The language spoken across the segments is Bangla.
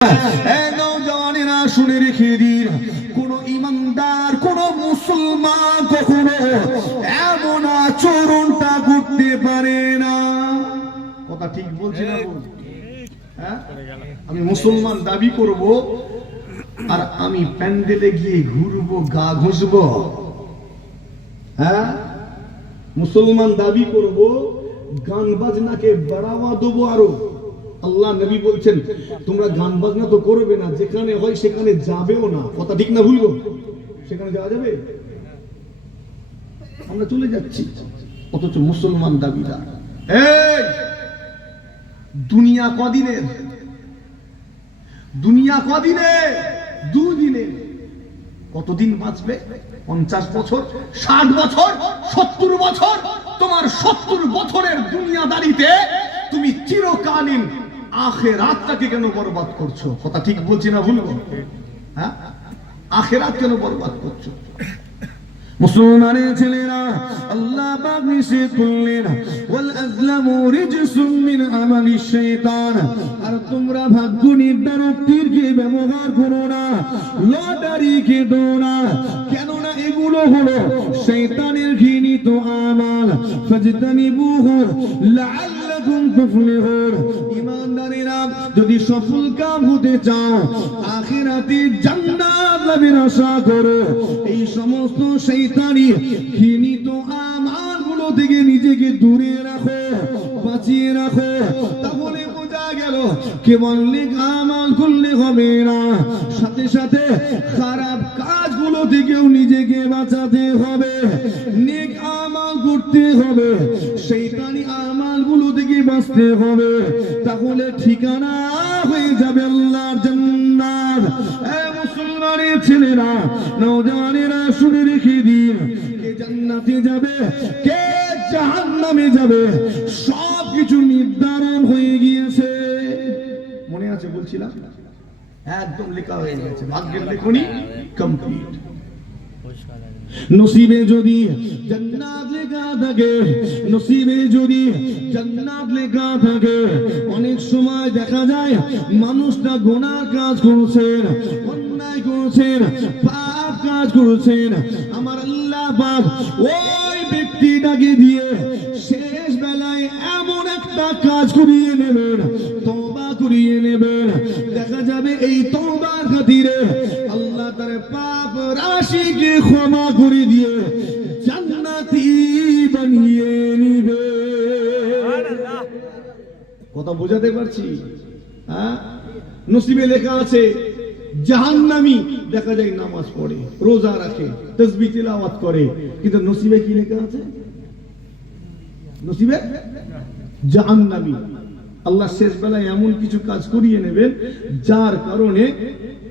নওজওয়ানেরা শুনে রেখে দিন, কোন ইমানদার কোন মুসলমান কখনো এমন আচরণটা করতে পারে না। কথা ঠিক বলছি না? হ্যাঁ, আমি মুসলমান দাবি করব আর আমি প্যান্ডেলে গিয়ে ঘুরবো, গা ঘষবো। হ্যাঁ, মুসলমান দাবি করব, গান বাজনাকে বাড়াওয়া দেবো আরো। আল্লাহ নবী বলছেন তোমরা গান বাজনা তো করবে না, যেখানে হয় সেখানে যাবেও না। কথা ঠিক না ভুলবো? সেখানে যাওয়া যাবে? আমরা চলে যাচ্ছি, অথচ মুসলমান দাবিদার। এই দুনিয়া কদিনের? দুনিয়া কদিনের? দুদিনের। কতদিন বাঁচবে? 50 বছর, 60 বছর, 70 বছর। তোমার 70 বছরের দুনিয়াদারিতে তুমি চিরকালীন আখিরাতটাকে কেন বরবাদ করছো? কথা ঠিক বলছি না ভুলবো? হ্যাঁ, আখিরাত কেন বরবাদ করছো? মুসলমানের ছেলেরা, আল্লাহ পাক নিষেধ করলেন ওয়াল আযলামু রিজসুম মিন আমালিশ শাইতান। আর তোমরা ভাগ্য নির্ধারককে ব্যবহার করো না, লটারিকে দাও না, কেননা এগুলো হলো শয়তানের ঘৃণিত আমাল। ফাজতানিবুহু লাআল্লাকুম তুফলিহুন। ঈমানদারেরা, যদি সফল কাম হতে চাও, আখিরাতে জান্নাত লাভের আশা করো, এই সমস্ত শয়তানি ঘৃণিত আমালগুলো থেকে নিজেকে দূরে রাখো, বাঁচিয়ে রাখো। তাহলে বোঝা গেল কেবল নেক আমাল করলে হবে না, সাথে সাথে খারাপ কাজগুলো থেকেও নিজেকে বাঁচাতে হবে। নেক আমাল করতে হবে, শয়তানি আমালগুলো থেকে বাঁচতে হবে। তাহলে ঠিকানা হয়ে যাবে আল্লাহর জান্নাত। মুসলমানের ছেলেরা, নওজওয়ানেরা শুনে রেখে দিন, কে জান্নাতে যাবে, কে জাহান্নামে যাবে, সবকিছু নির্ধারণ হয়ে গিয়েছে। মনে আছে বলছিলাম? একদম লেখা হয়ে গেছে, ভাগ্যের লেখনী কমপ্লিট। নসিবে যদি জান্নাত লেখা থাকে, নসিবে যদি জান্নাত লেখা থাকে, অনেক সময় দেখা যায় মানুষটা গুনাহ কাজ করছেন, অন্যায় করছেন, পাপ কাজ করছেন। আমার আল্লাহ পাক ওই ব্যক্তিটাকে দিয়ে শেষ বেলায় এমন একটা কাজ করিয়ে নেবেন, তওবা করিয়ে নেবেন। দেখা যাবে এই তওবার খাতিরে আল্লাহ তার পাপ রাশিকে ক্ষমা করে দিয়ে জান্নাতি বানিয়ে নিবে। কথা বোঝাতে পারছি? হ্যাঁ, নসিবে লেখা আছে জাহান্নামী, দেখা যায় নামাজ পড়ে, রোজা রাখে, তাসবিহ তিলাওয়াত করে, কিন্তু নসিবে কি লেখা আছে? নসিবে জাহান্নামী। আল্লাহ শেষ বেলায় এমন কিছু কাজ করিয়ে নেবেন যার কারণে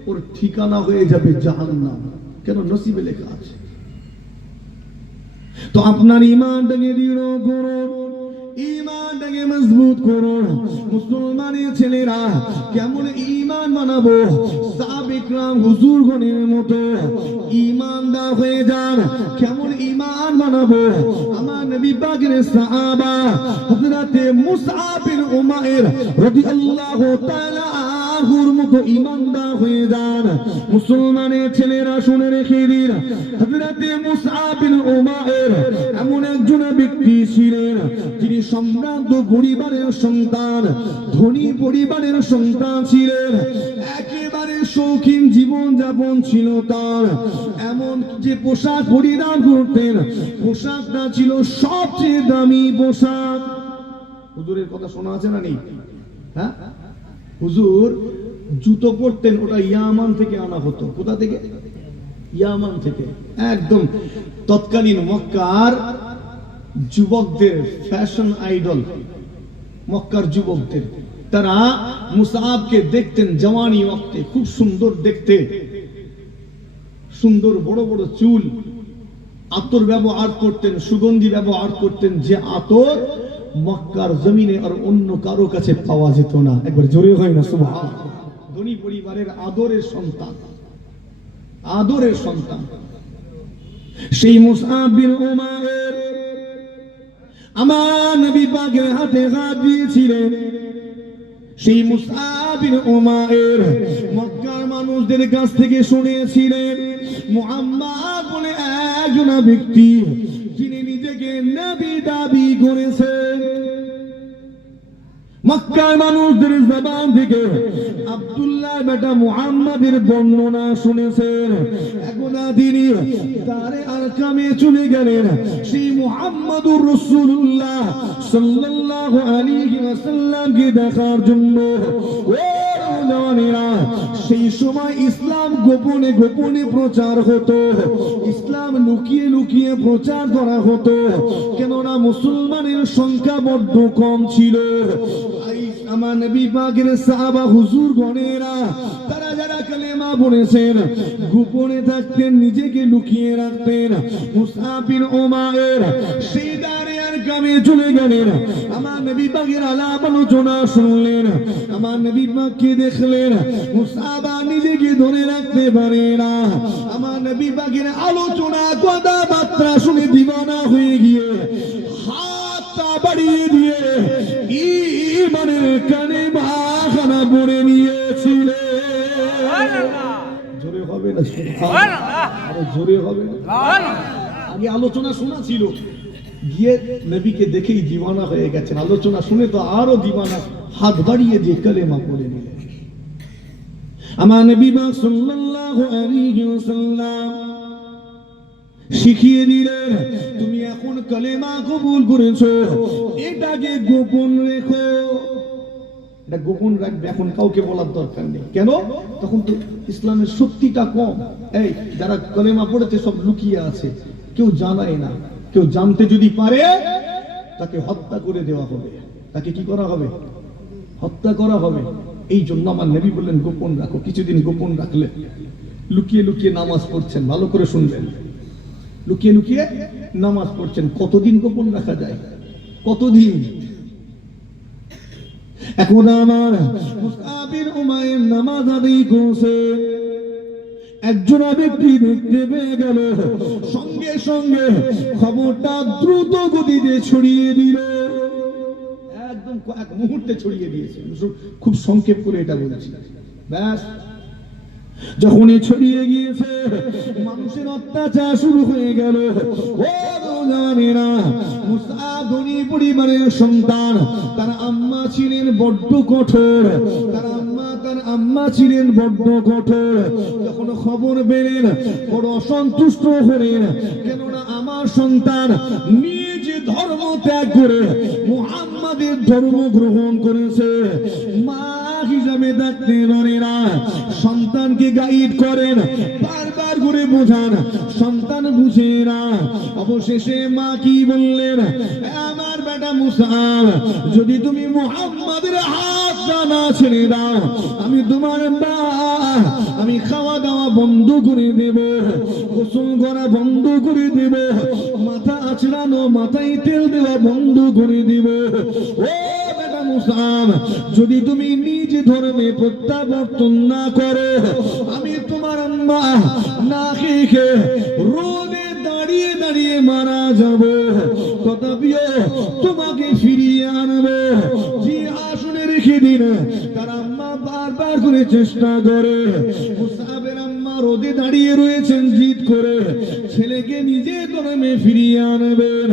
ওর ঠিকানা হয়ে যাবে জাহান্নাম। কেন? নসিবে লেখা আছে। তো আপনার ঈমানটাকে দৃঢ় করুন, ঈমানটাকে মজবুত করুন। মুসলমানের ছেলেরা, কেমন ঈমান বানাবো? সাহাবা ইকরাম হুজুরগণের মতো ঈমানদার হয়ে যান। কেমন ঈমান বানাবো? আমার নবী পাকের সাহাবা হযরতে মুসআব বিন উমাইর রাদিয়াল্লাহু তাআলা আনহুর মতো ঈমানদার হয়ে যান। মুসলমানের ছেলেরা শুনে রেখে দিন, হযরতে মুসআব বিন উমাইর এমন একজন ব্যক্তি ছিলেন যিনি সম্ভ্রান্ত পরিবারের সন্তান, ধনী পরিবারের সন্তান ছিলেন। একেবারে শৌখিন জীবন যাপন ছিল তার। এমন যে পোশাক পরিধান করতেন, পোশাকটা ছিল সবচেয়ে দামি পোশাক। হুজুরের কথা শোনা আছে না নেই? হ্যাঁ, হুজুর জুতো পরতেন, ওটা ইয়ামান থেকে আনা হতো। কোথা থেকে? ইয়ামান থেকে। একদম তৎকালীন মক্কার যুবকদের ফ্যাশন আইডল, মক্কার যুবকদের, তারা মুসআবকে দেখতেন জওয়ানি ওয়াক্তে, খুব সুন্দর দেখতে, সুন্দর বড় বড় চুল, আতর ব্যবহার করতেন, সুগন্ধি ব্যবহার করতেন, যে আতর মক্কার জমিনে আর অন্য কারো কাছে পাওয়া যেত না। একবার জোরে হয় না সুবহানাল্লাহ। ধনী পরিবারের আদরের সন্তান, আদরের সন্তান সেই মুসআব বিন উমাইর আমার নবী পাকের হাতে হাত দিয়েছিলেন। সেই মুসআব বিন উমাইর মক্কার মানুষদের কাছ থেকে শুনেছিলেন মুহাম্মদ বলে একজন ব্যক্তি যিনি নিজেকে নবী দাবি করেছেন। মক্কার মানুষদের জবান থেকে আব্দুল্লাহ বেটা মুহাম্মাদের বর্ণনা শুনেছেন। একদা তিনি দারে আরকামে চলে গেলেন সেই মুহাম্মাদুর রাসূলুল্লাহ সাল্লাল্লাহু আলাইহি ওয়াসাল্লামকে দেখার জন্য। সেই সময় ইসলাম গোপনে গোপনে প্রচার হতো, ইসলাম লুকিয়ে লুকিয়ে প্রচার করা হতো, কেননা মুসলমানের সংখ্যা বড্ড কম ছিল। আমার নবী পাকের সাহাবা হুজুর গণেরা তারা যারা কালেমা পড়েছেন গোপনে থাকতেন, নিজেকে লুকিয়ে রাখতেন। মুসআব বিন উমাইর সেই দারে আরকামে চলে গেলেন, আমার নবী পাকের আলাপ আলোচনা শুনলেন, আমার নবী পাককে দেখলেন। মুসআব নিজেকে ধরে রাখতে পারে না, আমার নবী পাকের আলোচনা কথাবার্তা শুনে দিওয়ানা হয়ে গিয়ে হাতটা বাড়িয়ে দিয়ে ঈমানের কালেমা খানা পড়ে নিয়েছিলেন। জোরে হবে না? আরো জোরে হবে না? আগে আলোচনা শোনা ছিল, গিয়ে নবীকে দেখেই দিওয়ানা হয়ে গেছেন। আলোচনা শুনে তো আরো দিওয়ানা, হাত বাড়িয়ে দিয়ে কালেমা পড়ে নিলেন। আমার নবী সাল্লাল্লাহু আলাইহি ওয়াসাল্লাম শিখিয়ে দিলেন, তুমি এখন কালেমা কবুল করেছো, এটাকে গোপন রেখো। এটা গোপন রাখবে, এখন কাউকে বলার দরকার নেই। কেন? তখন তো ইসলামের শক্তিটা কম। এই যারা কালেমা পড়েছে সব লুকিয়ে আছে, কেউ জানায় না। কেউ জানতে যদি পারে তাকে হত্যা করে দেওয়া হবে। তাকে কি করা হবে? হত্যা করা হবে। এই জন্য আমার নবী বললেন গোপন রাখো। কিছুদিন গোপন রাখলে, লুকিয়ে লুকিয়ে নামাজ পড়ছেন, ভালো করে শুনবেন, লুকিয়ে লুকিয়ে নামাজ পড়ছেন, কতদিন গোপন রাখা যায়? কতদিন? এখন আমার মুসআব বিন উমাইর নামাজ আদায় করছে, একজন ব্যক্তি দেখতে পেয়ে গেল, সঙ্গে সঙ্গে খবরটা দ্রুত গতিতে ছড়িয়ে দিল। একদম এক মুহূর্তে ছড়িয়ে দিয়েছে। খুব সংক্ষেপ করে এটা বলেছি। ব্যাস, যখনই ছড়িয়ে গিয়েছে মানুষের অত্যাচার শুরু হয়ে গেল। ও জানেনা, মুসআব ধনী পরিবারের সন্তান, তার আম্মা ছিলেন বড্ড কঠোর, তার আম্মা ছিলেন বড্ড কঠোর। যখন খবর পেলেন বড় অসন্তুষ্ট হলেন, কেননা আমার সন্তান নিজ ধর্ম ত্যাগ করে মুহাম্মাদের ধর্ম গ্রহণ করেছে। মা হিসাবে থাকতে পারে না, সন্তানকে গাইড করেন, বারবার করে বোঝান, সন্তান বুঝে না। অবশেষে মা কি বললেন, আমার বেটা মুসআব, যদি তুমি মুহাম্মাদের হাতটা না ছেড়ে দাও, আমি তোমার মা, আমি খাওয়া দাওয়া বন্ধ করে দেব, গোসল করা বন্ধ করে দেব, মাথা আঁচড়ানো, মাথায় তেল দেওয়া বন্ধ করে দেব। ও বেটা মুসআব, যদি তুমি নিজ ধর্মে প্রত্যাবর্তন না করো, আমি তোমার আম্মা না খেয়ে রোদে দাঁড়িয়ে দাঁড়িয়ে মারা যাব। তথাপিও তোমাকে ফিরিয়ে আনবো। যে আসনে রেখে দিন, তার আম্মা বারবার করে চেষ্টা করে। মুসআবের আম্মা রোদে দাঁড়িয়ে রয়েছেন জিদ করে, ছেলেকে নিজে ধর্মে ফিরিয়ে আনবেন,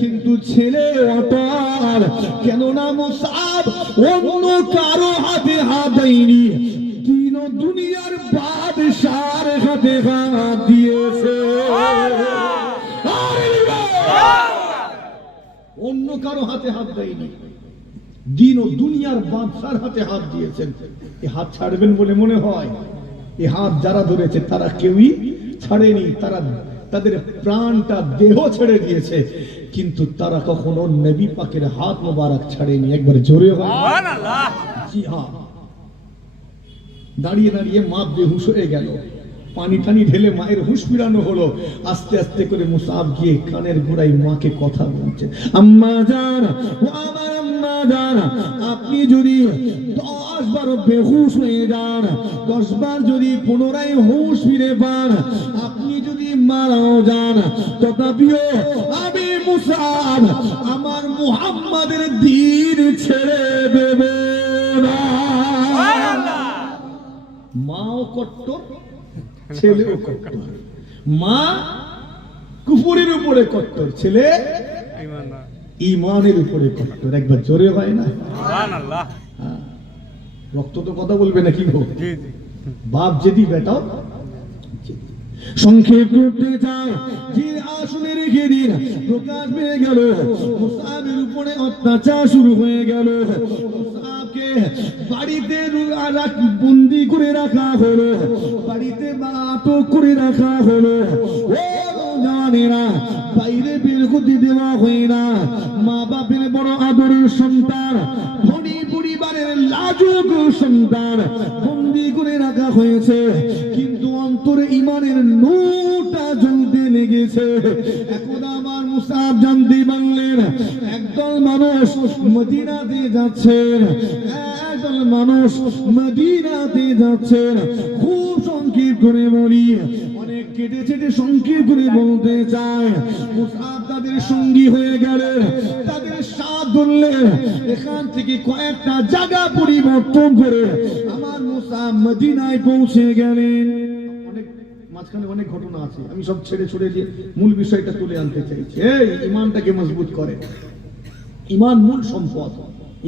কিন্তু ছেলে অটল। কেননা মুসআব অন্য কারো হাতে হাত দেয়নি, তিন দুনিয়ার বাদশার হাতে হাত দিয়েছে। অন্য কারো হাতে হাত দেয়নি, দিন ও দুনিয়ার বাদশার হাতে হাত দিয়েছেন। এই হাত ছাড়বেন বলে মনে হয়? এই হাত যারা ধরেছে তারা কেউই ছাড়েনি, তারা তাদের প্রাণটা দেহ ছেড়ে দিয়েছে, কিন্তু তারা কখনো নবী পাকের হাত মোবারক ছাড়েনি। একবার জোরে হয়। জি হ্যাঁ, দাঁড়িয়ে দাঁড়িয়ে মা বেহুশ হয়ে গেল, পানি টানি ঢেলে মায়ের হুঁশ ফিরানো হলো। আস্তে আস্তে করে মুসআব গিয়ে কানের গোড়ায় মাকে কথা বলছে, আম্মা জান, ও আমার আম্মা জান, আপনি যদি 10 বার বেহুশ হয়ে যান, 10 বার যদি পুনরায় হুঁশ ফিরে পান, আপনি যদি মারাও যান, তথাপিও আমি মুসআব আমার মুহাম্মাদের দ্বীন ছেড়ে দেব না। মাও কট্টর, ছেলেও কট্টর। মা কুফরের উপরে কট্টর, ছেলে ইমানের উপরে কট্টর। একবার জোরে হয় না? হ্যাঁ। রক্ত তো কথা বলবে না কি গো? বাপ যেদি বেটাও সংক্ষেপ করতে চায় যে আসলে রেখে দিন প্রকাশ পেয়ে গেল, মুসআবের উপরে অত্যাচার শুরু হয়ে গেল। মুসআবকে বাড়িতে বন্দি করে রাখা হলো, বাড়িতে আটক করে রাখা হলো। ও জানেরা, বাইরে বের হতে দেওয়া হয় না। মা বাপের বড় আদরের সন্তান, ধনী পরিবারের লাজুক সন্তান বন্দি করে রাখা হয়েছে, কিন্তু অন্তরে ইমানের নূরটা জ্বলতে লেগেছে। এখন আমার মুসআব জানতে পারলেন একদল মানুষ মদিনাতে যাচ্ছেন, একদল মানুষ মদিনাতে যাচ্ছেন। খুব সংক্ষেপ করে বলি, অনেক কেটে ছেটে সংক্ষেপ করে বলতে চায়। মুসআব তাদের সঙ্গী হয়ে গেলেন, তাদের সাথ ধরলেন। এখান থেকে কয়েকটা জায়গা পরিবর্তন করে আমার মুসআব মদিনায় পৌঁছে গেলেন। অনেক মাঝখানে অনেক ঘটনা আছে, আমি সব ছেড়ে ছড়ে দিয়ে মূল বিষয়টা তুলে আনতে চাইছি। এই ইমানটাকে মজবুত করে, ইমান মূল সম্পদ,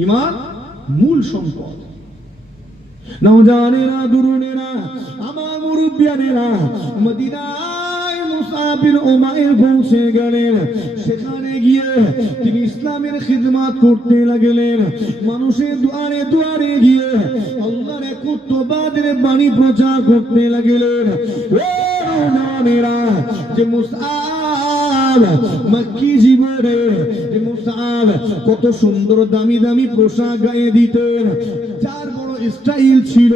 ইমান মূল সম্পদ। নওজওয়ানেরা, তরুণেরা, আমার মুরব্বিয়ানেরা মদিনায় মুসআব বিন উমাইর পৌঁছে গেলেন। সেখানে গিয়ে তিনি ইসলামের খিদমত করতে লাগলেন। মানুষের দুয়ারে দুয়ারে গিয়ে আল্লাহর একত্ববাদের বাণী প্রচার করতে লাগলেন। ও নওজওয়ানেরা, যে মুসআব মক্কি জীবনে, যে মুসআব কত সুন্দর দামি দামি পোশাক গায়ে দিতেন, যার বড় স্টাইল ছিল,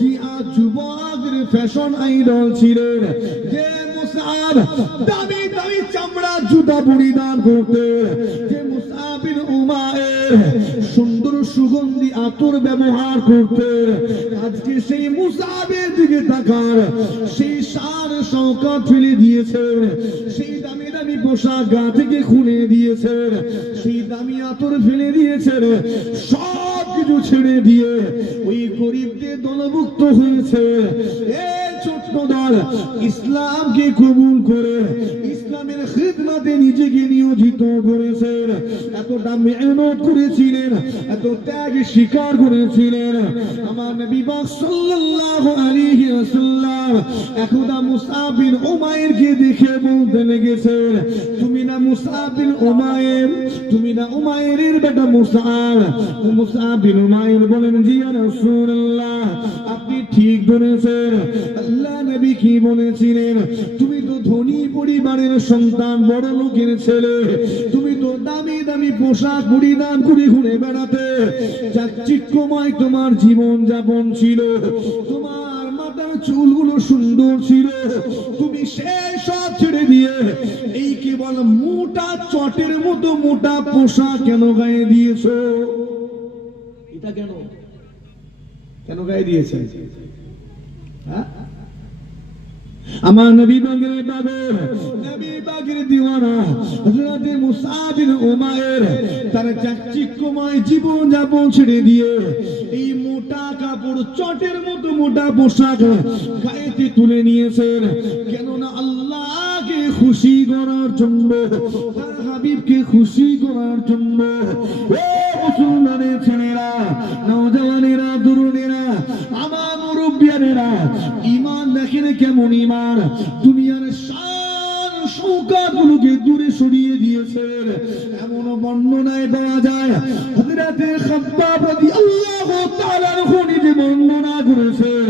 যে আজ যুবকদের ফ্যাশন আইডল ছিলেন, যে মুসআব দামি দামি চামড়া জুতা পরিধান করতেন, যে মুসআব বিন উমাইর সুন্দর সুগন্ধি আতর ব্যবহার করতেন, আজকে সেই মুসআবের দিকে তাকান, সেই শান শওকত ফেলে দিয়েছেন, সেই দামি দামি পোশাক গা থেকে খুলে দিয়েছেন, সেই দামি আতর ফেলে দিয়েছেন, সব কিছু ছেড়ে দিয়ে ওই গরিবদের দলভুক্ত হয়েছে। এই ছোট্ট দল ইসলামকে কবুল করে ইসলামের খিদমতে নিজেকে নিয়োজিত করেছেন। এতটা মেহনত করেছিলেন, এত ত্যাগ স্বীকার করেছিলেন। আমার নবী পাক সাল্লাল্লাহু আলাইহি ওয়াসাল্লাম একদা মুসআব বিন উমাইরকে দেখে বলতে লেগেছেন, তুমি না মুসআব বিন উমাইর, তুমি না উমাইরের বেটা মুসআব? মুসআব বিন উমাইর বলেন, জি ইয়া রাসূলুল্লাহ, আপনি ঠিক ধরেছেন। আল্লাহ নবী কি বলেছিলেন? তুমি তো ধনী পরিবারের সন্তান, বড় লোকের ছেলে, তুমি তো দামি দামি পোশাক পরিধান করে ঘুরে বেড়াতে, চাকচিক্যময় তোমার জীবন যাপন ছিল, তোমার মাথার চুলগুলো সুন্দর ছিল, তুমি সেই সব ছেড়ে দিয়ে এই কেবল মোটা চটের মতো মোটা পোশাক কেন গায়ে দিয়েছো? এটা কেন কেন গায়ে দিয়েছে? হ্যাঁ, আমার নবী পাকের পাগল, নবী পাকের দিওয়ানা হযরত মুসআব বিন উমাইর তার চাকচিক্যময় জীবন যাপন ছেড়ে দিয়ে এই মোটা কাপড় চটের মতো মোটা পোশাক গায়েতে তুলে নিয়েছেন। কেননা আল্লাহকে খুশি করার জন্য, তার হাবিবকে খুশি করার জন্য। ও মুসলমানের ছেলেরা, নওজওয়ানেরা, তরুণেরা, আমার মুরব্বিয়ানেরা, ঈমান দেখেন কেমন ঈমান, দুনিয়ার শান শওকতগুলোকে দূরে সরিয়ে দিয়েছেন। এমন বর্ণনায় পাওয়া যায়, হযরতে খাব্বাব রাদিয়াল্লাহু তাআলা আনহু নিজে বর্ণনা করেছেন,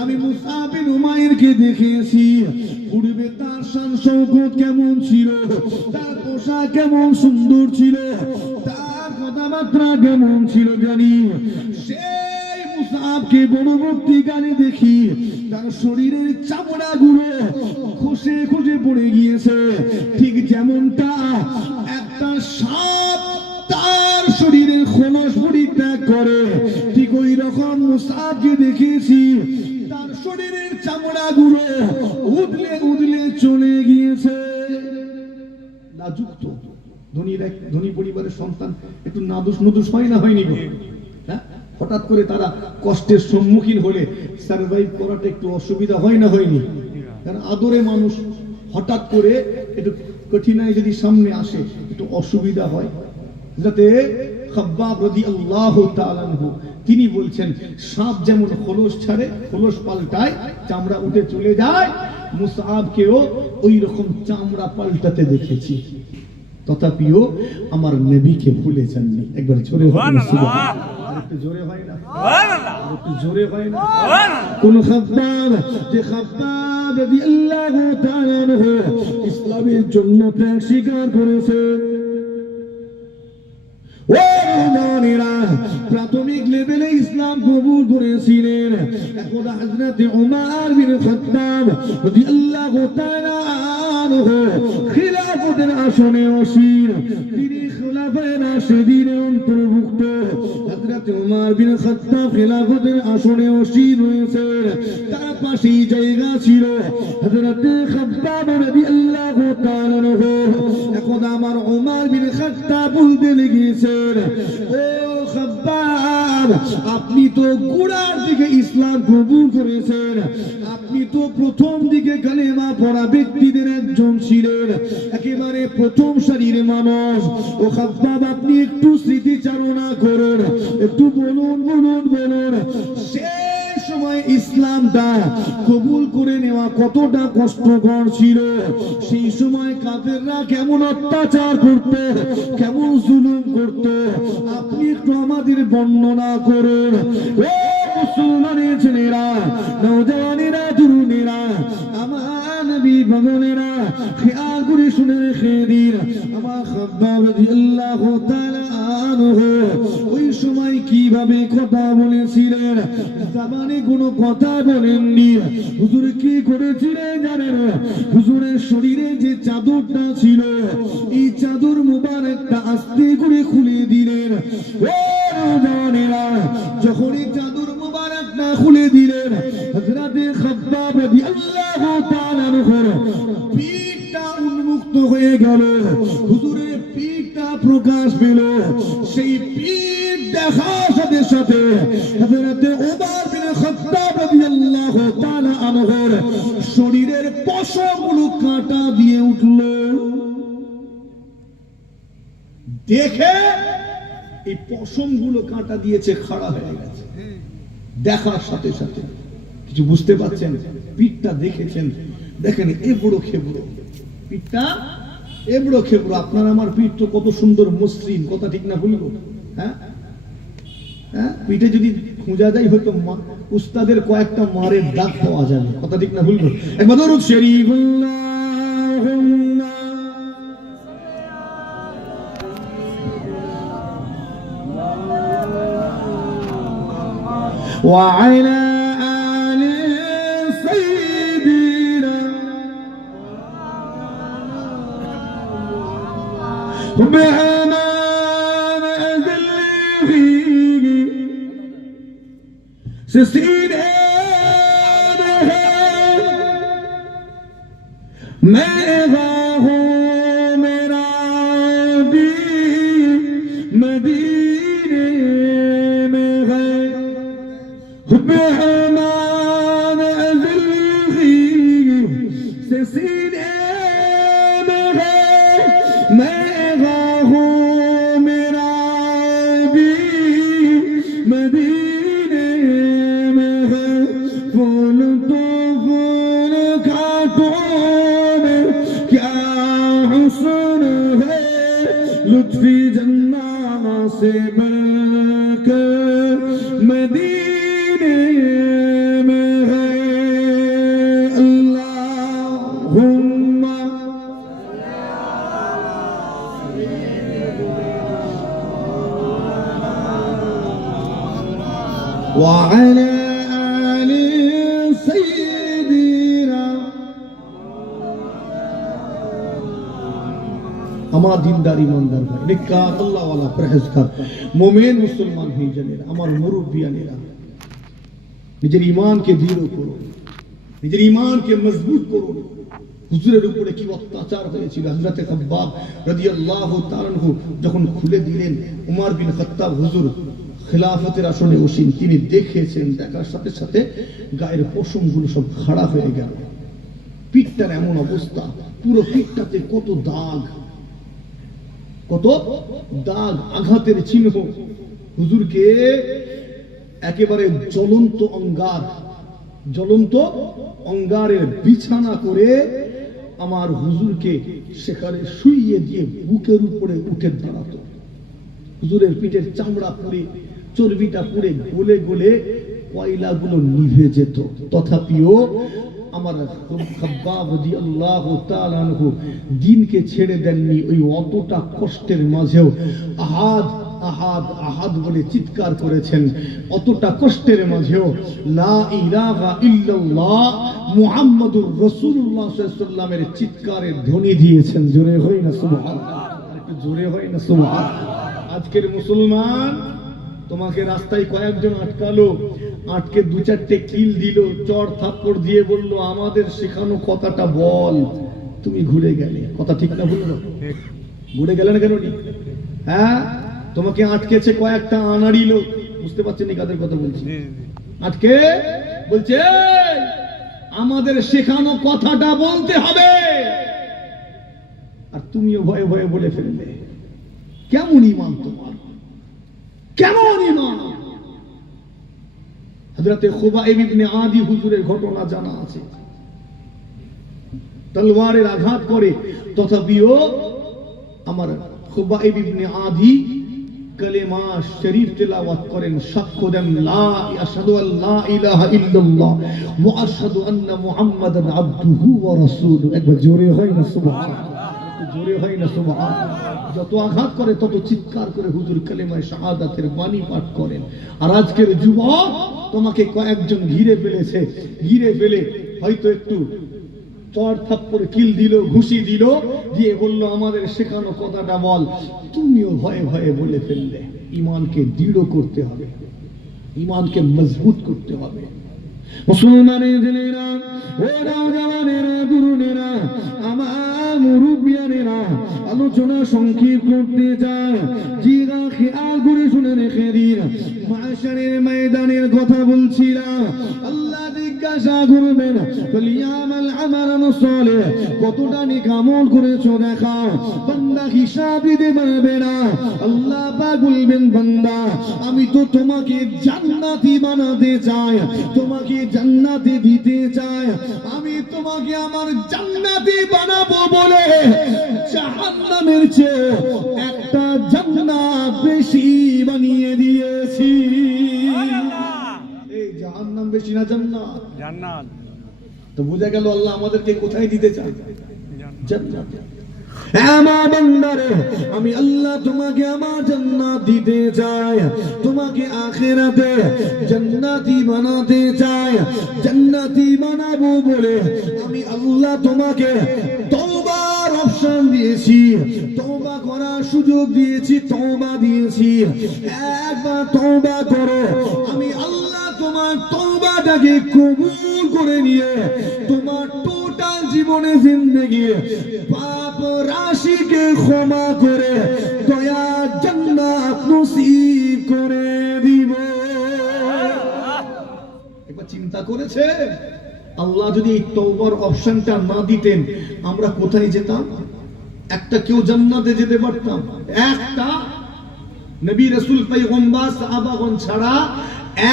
আমি মুসআব বিন উমাইরকে দেখেছি, পূর্বে তার শান শওকত কেমন ছিল, তার পোশাক কেমন সুন্দর ছিল, তার কথাবার্তা কেমন ছিল জানি। সেই মুসআবকে পরবর্তীকালে দেখি তার শরীরের চামড়া গুলো খসে খসে পড়ে গিয়েছে, ঠিক যেমনটা একটা সাপ তার শরীরের খোলস পরিত্যাগ করে, ঠিক ওই রকম মুসআবকে দেখেছি, তার শরীরের চামড়া গুলো উদলে উদলে চলে গিয়েছে। লাজুক ধনী পরিবারের সন্তান একটু নাদুস নুদুস হয় না, হয়নি? হ্যাঁ, হঠাৎ করে তারা কষ্টের সম্মুখীন হলে সার্ভাইভ করাটা একটু অসুবিধা হয় না, হয়নি? কারণ আদরে মানুষ হঠাৎ করে একটু কঠিনাই যদি সামনে আসে একটু অসুবিধা হয়। যাতে খাব্বাব রাদিয়াল্লাহু তাআলা আনহু তিনি বলছেন, সাপ যেমন খোলস ছাড়ে, খোলস পাল্টায়, চামড়া উঠে চলে যায়, মুসআবকেও ওই রকম চামড়া পাল্টাতে দেখেছি, তথাপিও আমার নবীকে ভুলে যাননি। একবার জোরে হয় না? সুবহানাল্লাহ। আরেকটু জোরে হয় না? সুবহানাল্লাহ। আরেকটু জোরে হয় না? সুবহানাল্লাহ। কোন খাব্বাব, যে খাব্বাব রাদিয়াল্লাহু তাআলা আনহু ইসলামের জন্য ত্যাগ স্বীকার করেছে। প্রাথমিক লেভেলে ইসলাম কবুল করেছিলেন। এখন হযরত উমর বিন খাত্তাব রাদিয়াল্লাহু তাআলা আনহু খিলাফতের আসনে আসীন, তিনি খোলাফায়ে রাশিদিনের অন্তর্ভুক্ত। হযরত উমর বিন খাত্তাব খিলাফতের আসনে আসীন হয়েছেন, তার পাশেই জায়গা ছিল হযরত খাব্বাব রাদিয়াল্লাহু তাআলা আনহু। এখন আমার উমর বিন খাত্তাব বলতে লেগেছেন, ও খাব্বাব, আপনি তো গোড়ার দিকে ইসলাম কবুল করেছেন, আপনি তো প্রথম দিকে কালেমা পড়া ব্যক্তিদের একজন ছিলেন, একেবারে প্রথম সারির মানুষ। ও খাব্বাব, আপনি একটু স্মৃতিচারণা করুন, একটু বলুন বলুন বলুন, সেই সময় ইসলামটা কবুল করে নেওয়া কতটা কষ্টকর ছিল, সেই সময় কাফেররা কেমন অত্যাচার করত, কেমন জুলুম করত, আপনি একটু আমাদের বর্ণনা করুন। ও মুসলমানের ছেলেরা, নওজওয়ানেরা, তরুণেরা, আমার নবী ভগনেরা, খেয়াল করে শুনে রেখে দিন, আমার খাব্বাব রাদিয়াল্লাহু তাআলা আনহু ওই সময় কিভাবে কথা বলেছিলেন, জামানে কোনো কথা বলেননি। হুজুর কি করেছিলেন জানেন? হুজুরের শরীরে যে চাদরটা ছিল, এই চাদর মুবারকটা আস্তে করে খুলে দিলেন। ও নওজওয়ানেরা, যখন এই চাদর মুবারকটা খুলে দিলেন, হযরত খাব্বাব রাদিয়াল্লাহু তাআলা আনহুর পিঠটা উন্মুক্ত হয়ে গেল, হুজুরের পিঠটা প্রকাশ পেল। সেই পিঠ দেখার সাথে সাথে হযরত উমর বিন খাত্তাব রাদিয়াল্লাহু তাআলা আনহুর শরীরের পশমগুলো কাঁটা দিয়ে উঠল। দেখে এই পশমগুলো কাঁটা দিয়েছে, খাড়া হয়ে গেছে। দেখার সাথে সাথে কিছু বুঝতে পারছেন? পিঠটা দেখেছেন, দেখেন এবড়ো খেবড়ো, পিঠটা এবড়ো খেবড়ো। আপনার আমার পিঠ তো কত সুন্দর মসৃণ, কথা ঠিক না বলবো? হ্যাঁ হ্যাঁ, পিঠে যদি খুঁজা যায় হয়তো উস্তাদের কয়েকটা মারের দাগ পাওয়া যাবে, কথা ঠিক না বলবো? একবার দরুদ শরীফ وعلى آل سيدنا بأمان أذله سسينا ماذا هو مرادي مدينة مغير بأمان أذله سسينا مغير ماذا هو مرادي مدينة مغير فول طفل كاتون क्या हुस्न है लुत्फी जन्ना से बढ़कर मदीने में है अल्लाहुम्मा وعلى آل سيدنا আমার দিনদার ইমানদার ভাই, নেককার আল্লাহওয়ালা পরহেজগার মুমিন মুসলমান হয়ে জানেন, আমার মুরব্বিয়ানেরা, নিজের ঈমানকে দৃঢ় করুন, নিজের ঈমানকে মজবুত করুন। হুজুরের উপরে কি অত্যাচার হয়েছিল, হযরত খাব্বাব রাদিয়াল্লাহু তাআলা আনহু যখন খুলে দিলেন, উমর বিন খাত্তাব হুজুর খিলাফতের আসনে বসেন, তিনি দেখেছেন, দেখার সাথে সাথে গায়ের পশমগুলো সব খাড়া হয়ে গেল, পিঠটার এমন অবস্থা, পুরো পিঠটাতে কত দাগ, কত দাগ, আঘাতের চিহ্ন। হুজুরকে একেবারে জ্বলন্ত অঙ্গারের বিছানা করে আমার হুজুরকে সেখানে শুইয়ে দিয়ে বুকের উপরে উঠে দাঁড়াতো। হুজুরের পিঠের চামড়া পুড়ে, চর্বিটা পুড়ে গলে গলে কয়লাগুলো নিভে যেত। তথাপিও আমার খাব্বাব রাদিয়াল্লাহু তাআলা আনহু দ্বীনকে ছেড়ে দেননি। ওই অতটা কষ্টের মাঝেও আহাদ আহাদ আহাদ বলে চিৎকার করেছেন। অতটা কষ্টের মাঝেও লা ইলাহা ইল্লাল্লাহ মুহাম্মাদুর রাসূলুল্লাহ সাল্লাল্লাহু আলাইহি ওয়াসাল্লামের চিৎকারের ধ্বনি দিয়েছেন। জোরে হয় না সুবহানাল্লাহ, একটু জোরে হয় না সুবহানাল্লাহ। আজকের মুসলমান, তোমাকে রাস্তায় কয়েকজন আটকালো, আটকে দু চারটে কিল দিল, চড় থাপ্পড় দিয়ে বলল আমাদের শেখানো কথাটা বল, তুমি ঘুরে গেলে। কথা ঠিক না ভুল? ঘুরে গেলে না কেন? হ্যাঁ, তোমাকে আটকেছে কয়েকটা আনাড়ি লোক, বুঝতে পারছেন কাদের কথা বলছি? আটকে বলছে আমাদের শেখানো কথাটা বলতে হবে, আর তুমিও ভয়ে ভয়ে বলে ফেললে। কেমন ঈমান তোমার, কেমন ঈমান? হযরতে খুবাইব ইবনে আদি হুজুরের ঘটনা জানা আছে। তলোয়ারের আঘাত করে, তথাপিও আমার খুবাইব ইবনে আদি কালেমা শরীফ তেলাওয়াত করেন, সাক্ষ্য দেন লা আশহাদু আল্লা ইলাহা ইল্লাল্লাহ ওয়া আশহাদু আন্না মুহাম্মাদান আবদুহু ওয়া রাসূলুহু। একবার জোরে হয় না সুবহানাল্লাহ, জোরে হয় না সুবহানাল্লাহ। যত আঘাত করে তত চিৎকার করে হুজুর কালেমায়ে শাহাদাতের বাণী পাঠ করেন। আর আজকের যুবক, তোমাকে কয়েকজন ঘিরে ফেলেছে, ঘিরে ফেলে হয়তো একটু চড় থাপ্পড় কিল দিল, ঘুষি দিল, দিয়ে বলল আমাদের শেখানো কথাটা বল, তুমিও ভয়ে ভয়ে বলে ফেললে। ঈমানকে দৃঢ় করতে হবে, ঈমানকে মজবুত করতে হবে। মুসলমানের দিনেরা, ওরা জওয়ানেরা, তরুণেরা, আমার মুরব্বিয়ানেরা, আলোচনা সংক্ষেপ করতে যায়। জিগা খেয়াল করে শুনে রেখে দিন, মাশারের ময়দানের কথা বলছিলাম। আল্লাহ জিজ্ঞাসা করবেন ফালিয়ামাল আমালান সালিহ, কতটা নেক আমল করেছো দেখাও। বান্দা হিসাব দিতে পারবে না। আল্লাহ পাক বলবেন বান্দা আমি তো তোমাকে জান্নাতি বানাতে চাই, তোমাকে জান্নাতে দিতে চাই। আমি তোমাকে আমার জান্নাতি বানাবো বলে জাহান্নামের চেয়ে একটা জান্নাত বেশি বানিয়ে দিয়েছি। এই জাহান্নাম বেশি না জান্নাত? জান্নাত। তো বুঝা গেল আল্লাহ আমাদেরকে কোথায় দিতে চায়? জান্নাত। আমার বান্দারে, আমি আল্লাহ তোমাকে আমার জান্নাত দিতে চাই, তোমাকে আখিরাতে জান্নাতি বানাতে চাই। জান্নাতি বানাবো বলে আমি আল্লাহ তোমাকে তওবার অপশন দিয়েছি, তওবা করার সুযোগ দিয়েছি, তওবা দিয়েছি। একবার তওবা করো, আমি আল্লাহ তোমার তওবাটাকে কবুল করে নিয়ে তোমার টোটাল জীবনে জিন্দেগি পাপ রাশিকে ক্ষমা করে দয়া জান্নাত নসিব করে দিব। একবার চিন্তা করেছে আল্লাহ যদি এই তওবার অপশনটা না দিতেন আমরা কোথায় যেতাম? একটা কেউ জান্নাতে যেতে পারতাম? একটা নবী রাসূল পয়গম্বর সাহাবাগণ ছাড়া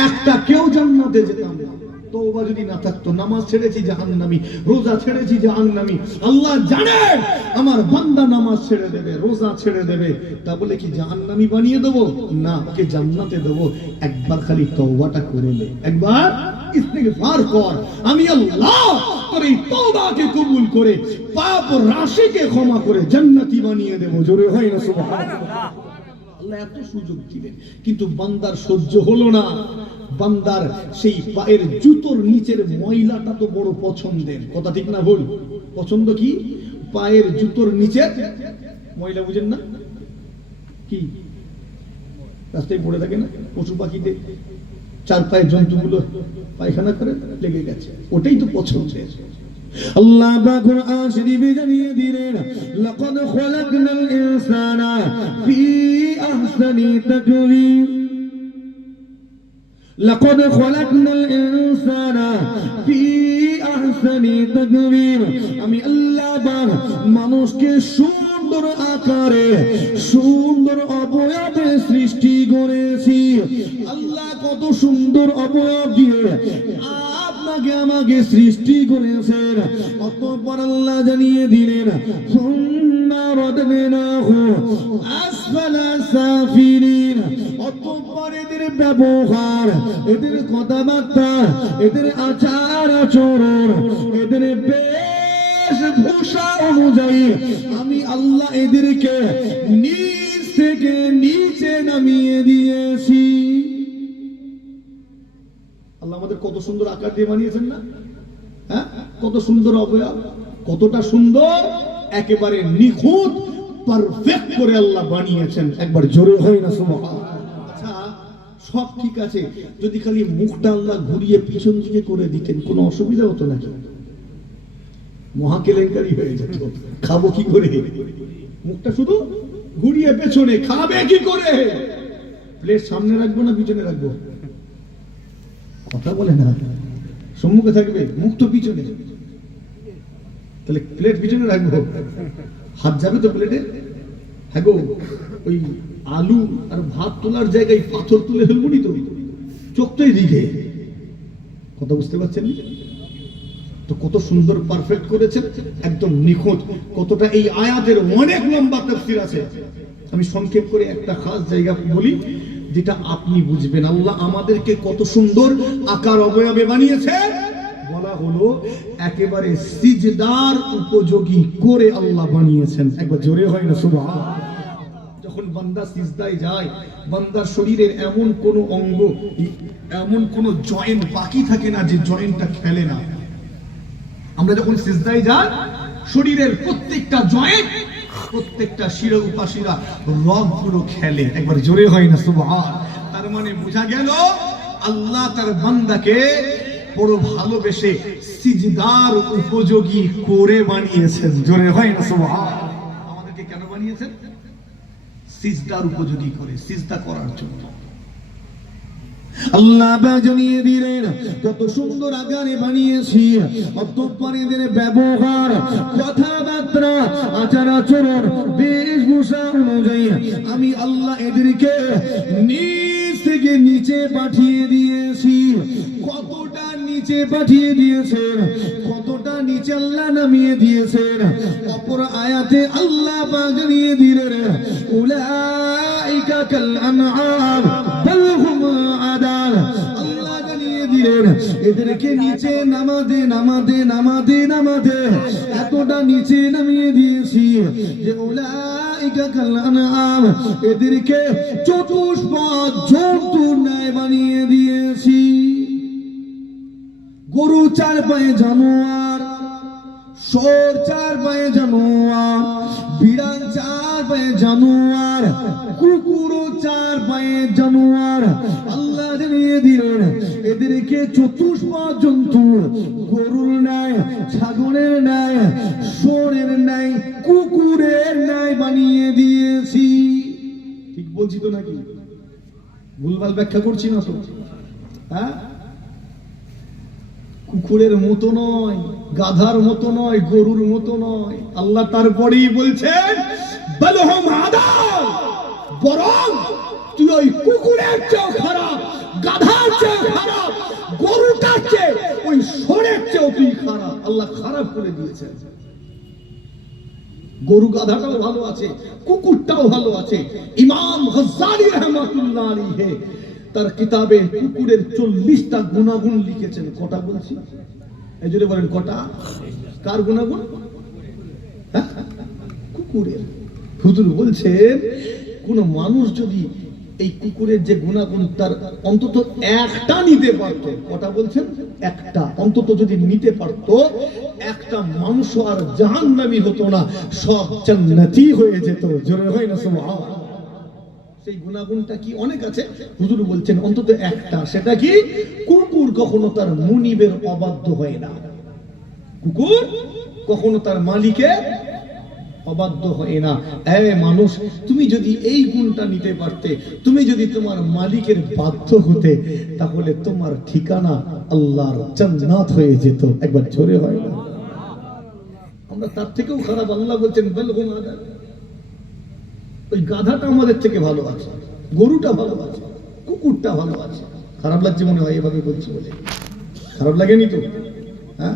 একটা কেউ জান্নাতে যেতাম না। তওবা যদি না থাকতো, নামাজ ছেড়েছি জাহান্নামী, রোজা ছেড়েছি জাহান্নামী। আল্লাহ জানে আমার বান্দা নামাজ ছেড়ে দেবে, রোজা ছেড়ে দেবে, তা বলে কি জাহান্নামী বানিয়ে দেবো? না, ওকে জান্নাতে দেবো। একবার খালি তওবাটা করে নে, একবার ইস্তিগফার কর, আমি আল্লাহ তোর এই তওবাকে কবুল করে পাপ রাশিকে ক্ষমা করে জান্নাতি বানিয়ে দেবো। জোরে হয় না সুবহানাল্লাহ। আল্লাহ এত সুযোগ দিলেন, কিন্তু বান্দার সহ্য হলো না। বান্দার সেই পায়ের জুতোর নিচের ময়লাটা তো বড় পছন্দের, কথা ঠিক না ভুল? পছন্দ কি? পায়ের জুতোর নিচের ময়লা, বুঝেন না? কি রাস্তায় পড়ে থাকে না, পশু পাখিদের চার পায়ের জন্তুগুলো পায়খানা করে লেগে গেছে, ওটাই তো পছন্দের। আল্লাহ পাক কুরআন শরীফে জানিয়ে দিলেন লাকাদ খালাকনাল ইনসানা ফি আহসানি তাকওয়িম। লাকাদ খলাকনাল ইনসানা ফি আহসানি তাকওয়িম। আমি আল্লাহ পাক মানুষকে সুন্দর আকারে সুন্দর অবয়বে সৃষ্টি করেছি। আল্লাহ কত সুন্দর অবয়ব দিয়ে আপনাকে আমাকে সৃষ্টি করেছেন। অতঃপর আল্লাহ জানিয়ে দিলেন সুম্মা রাদনাহু আসফালা সাফিলিন। অতঃপর এদের ব্যবহার, এদের কথাবার্তা, এদের আচার আচরণ, এদের বেশভূষা অনুযায়ী আমি আল্লাহ এদেরকে নিচ থেকে নিচে নামিয়ে দিয়েছি। আল্লাহ আমাদের কত সুন্দর আকার দিয়ে বানিয়েছেন না? হ্যাঁ, কত সুন্দর অবয়ব, কতটা সুন্দর, একেবারে নিখুঁত পারফেক্ট করে আল্লাহ বানিয়েছেন। একবার জোরে হয় না সুবহানাল্লাহ। আচ্ছা, সব ঠিক আছে, যদি খালি মুখটা আল্লাহ ঘুরিয়ে পিছন দিকে করে দিতেন কোনো অসুবিধা হতো নাকি? মহা কেলেঙ্কারি হয়ে যেত। খাবো কি করে? মুখটা শুধু ঘুরিয়ে পেছনে, খাবে কি করে? প্লেট সামনে রাখবো না পিছনে রাখবো? কথা বলে না, সম্মুখে থাকবে, মুখ তো পিছনে, তাহলে প্লেট পিছনে রাখবো, হাত যাবে তো প্লেটে? হ্যাঁ গো, ওই আলু আর ভাত তোলার জায়গায় পাথর তুলে ফেলবো নি তো, চোখ তো এইদিকে। কথা বুঝতে পারছেন? তো কত সুন্দর পারফেক্ট করেছেন, একদম নিখুঁত। কতটা, এই আয়াতের অনেক লম্বা তাফসীর আছে, আমি সংক্ষেপ করে একটা খাস জায়গা বলি যেটা আপনি বুঝবেন। আল্লাহ আমাদেরকে কত সুন্দর আকার অবয়বে বানিয়েছে, বলা হলো একেবারে সিজদার উপযোগী করে আল্লাহ বানিয়েছেন। একবার জোরে হয় না সুবহানাল্লাহ। যখন বান্দা সিজদায় যায়, বান্দার শরীরের এমন কোন অঙ্গ, এমন কোন জয়েন্ট বাকি থাকে না যে জয়েন্টটা খেলে না। আমরা যখন সিজদায় যাই, শরীরের প্রত্যেকটা জয়েন্ট, প্রত্যেকটা শিরা উপাশিরা রগগুলো খেলে। একবার জোরে হয় না সুবহান। তার মানে বোঝা গেল আল্লাহ তার বান্দাকে বড় ভালোবেসে সিজদার উপযোগী করে বানিয়েছেন। জোরে হয় না সুবহান। আমাদেরকে কেন বানিয়েছেন? সিজদার উপযোগী করে, সিজদা করার জন্য। আল্লাহ জানিয়ে দিলেন কত সুন্দর আকারে বানিয়েছি। অতঃপর এদের ব্যবহার, কথাবার্তা, আচার আচরণ, বেশভূষা অনুযায়ী আমি আল্লাহ এদেরকে নিচ থেকে নিচে পাঠিয়ে দিয়েছি। কতটা নিচে পাঠিয়ে দিয়েছেন, কতটা নিচে আল্লাহ নামিয়ে দিয়েছেন। অপর আয়াতে আল্লাহ জানিয়ে দিলেন উলাইকা কাল আনআম বাল হুম আদাল। আল্লাহ জানিয়ে দিলেন এদেরকে নিচে নামাতে নামাতে নামাতে নামাতে এতটা নিচে নামিয়ে দিয়েছি যে উলাইকা কাল আনআম, এদেরকে চতুষ্পদ জন্তুর ন্যায় বানিয়ে দিয়েছি। গরু চার পায়ে জানোয়ার, শুয়োর চার পায়ে জানোয়ার, বিড়াল চার পায়ে জানোয়ার, কুকুরও চার পায়ে জানোয়ার। আল্লাহ জানিয়ে দিলেন এদেরকে চতুষ্পদ জন্তু, গরুর ন্যায়, ছাগলের ন্যায়, শুয়োরের ন্যায়, কুকুরের ন্যায় বানিয়ে দিয়েছি। ঠিক বলছি তো নাকি? ভুলভাল ব্যাখ্যা করছি না তো? হ্যাঁ, কুকুরের মতো নয়, গাধার মতো নয়, গরুর মতো নয়। আল্লাহ তারপরেই বলছেন বালহুম আদাল, বরং তুই ওই কুকুরের চেয়েও খারাপ, গাধার চেয়েও খারাপ, গরুটার চেয়ে, ওই ষোঁড়ের চেয়েও তুই খারাপ। আল্লাহ খারাপ করে দিয়েছেন। গরু গাধাটাও ভালো আছে, কুকুরটাও ভালো আছে। ইমাম গজ্জালী রাহমাতুল্লাহ আলাইহি তার কিতাবে কুকুরের 40টা গুণাগুণ লিখেছেন। কটা বলছি? এই জন্য বলেন কটা? কার গুণাগুণ? কুকুরের। হুজুর বলছেন কোন মানুষ যদি এই কুকুরের যে গুণাগুণ তার অন্তত একটা নিতে পারতো, কটা বলছেন? একটা অন্তত যদি নিতে পারতো, একটা মানুষ আর জাহান্নামী হতো না, সব জান্নাতি হয়ে যেত। জোরে হয় না সুবহানাল্লাহ। সেই গুণাগুণটা কি? অনেক আছে। হুজুর বলছেন অন্তত একটা। সেটা কি? কুকুর কখনো তার মুনিবের অবাধ্য হয় না। কুকুর কখনো তার মালিকের অবাধ্য হয় না। মানুষ, তুমি যদি এই গুণটা নিতে পারতে, তুমি যদি তোমার মালিকের বাধ্য হতে, তাহলে তোমার ঠিকানা আল্লাহর জান্নাত হয়ে যেত। একবার জোরে হয় না? আমরা তার থেকেও খারাপ। আল্লাহ বলছেন বলহুম আদাল। ওই গাধাটা আমাদের থেকে ভালো আছে, গরুটা ভালো আছে, কুকুরটা ভালো আছে। খারাপ লাগছে মনে হয় এভাবে বলছি বলে? খারাপ লাগেনি তো? হ্যাঁ।